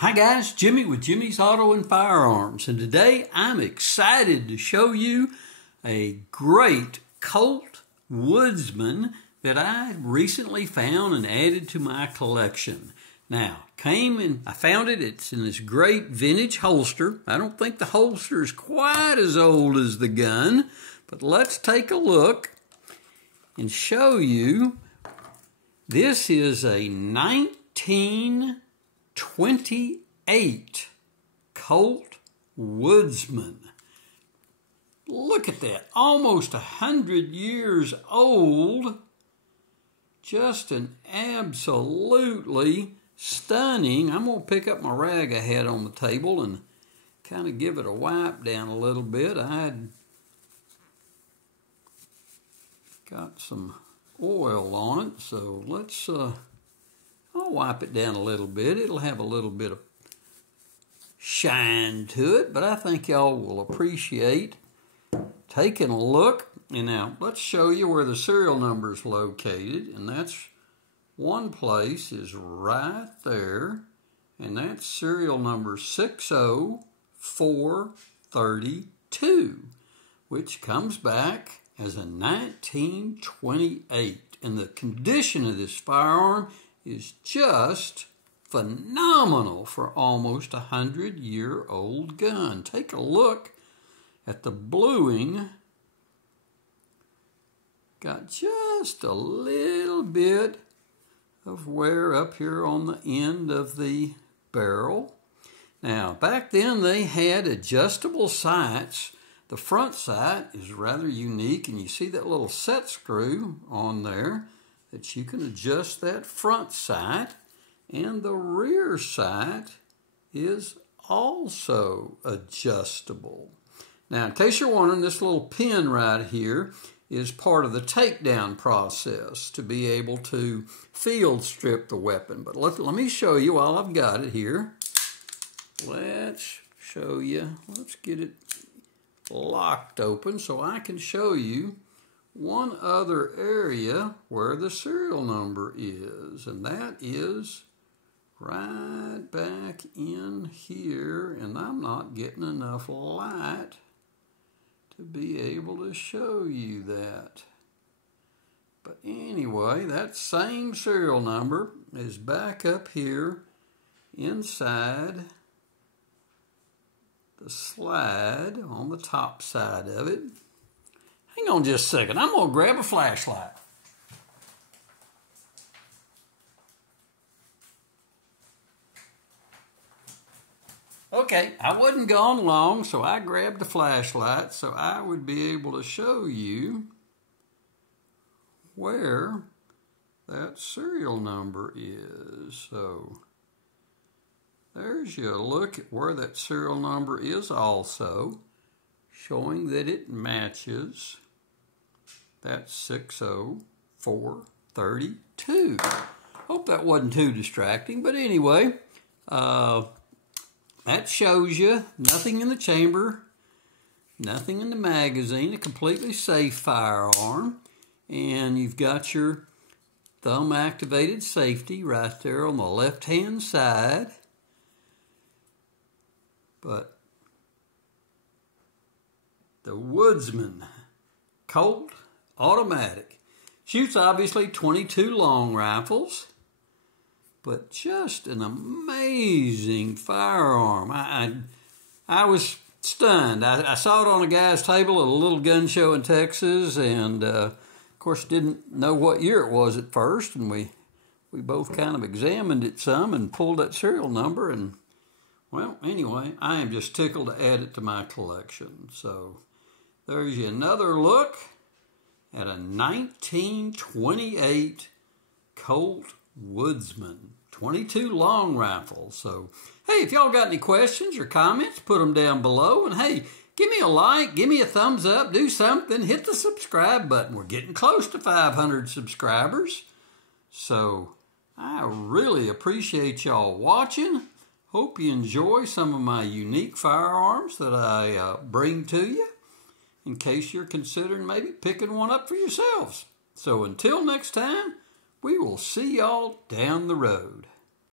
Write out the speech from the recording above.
Hi guys, Jimmy with Jimmy's Auto and Firearms, and today I'm excited to show you a great Colt Woodsman that I recently found and added to my collection. Now, I found it's in this great vintage holster. I don't think the holster is quite as old as the gun, but let's take a look and show you. This is a 1928 Colt Woodsman. Look at that, almost 100 years old. Just an absolutely stunning. I'm going to pick up my rag I had on the table and kind of give it a wipe down a little bit. I had got some oil on it, so let's I'll wipe it down a little bit. It'll have a little bit of shine to it, but I think y'all will appreciate taking a look. And now let's show you where the serial number is located, and that's one place is right there, and that's serial number 60432, which comes back as a 1928. And the condition of this firearm is just phenomenal for almost 100-year-old gun. Take a look at the bluing. Got just a little bit of wear up here on the end of the barrel. Now, back then they had adjustable sights. The front sight is rather unique, and you see that little set screw on there that you can adjust that front sight, and the rear sight is also adjustable. Now, in case you're wondering, this little pin right here is part of the takedown process to be able to field strip the weapon. But let me show you while I've got it here. Let's show you. Let's get it locked open so I can show you one other area where the serial number is, and that is right back in here, and I'm not getting enough light to be able to show you that. But anyway, that same serial number is back up here inside the slide on the top side of it. Hang on just a second. I'm going to grab a flashlight. Okay, I wasn't gone long, so I grabbed the flashlight so I would be able to show you where that serial number is. So there's your look at where that serial number is also, showing that it matches that 60432. Hope that wasn't too distracting, but anyway, that shows you nothing in the chamber, nothing in the magazine, a completely safe firearm, and you've got your thumb-activated safety right there on the left-hand side. But the Woodsman Colt automatic shoots obviously 22 long rifles, but just an amazing firearm. I was stunned. I saw it on a guy's table at a little gun show in Texas, and of course didn't know what year it was at first, and we both kind of examined it some and pulled that serial number, and well, anyway, I am just tickled to add it to my collection. So there's another look at a 1928 Colt Woodsman, 22 long rifles. So, hey, if y'all got any questions or comments, put them down below. And hey, give me a like, give me a thumbs up, do something, hit the subscribe button. We're getting close to 500 subscribers. So I really appreciate y'all watching. Hope you enjoy some of my unique firearms that I bring to you, in case you're considering maybe picking one up for yourselves. So until next time, we will see y'all down the road.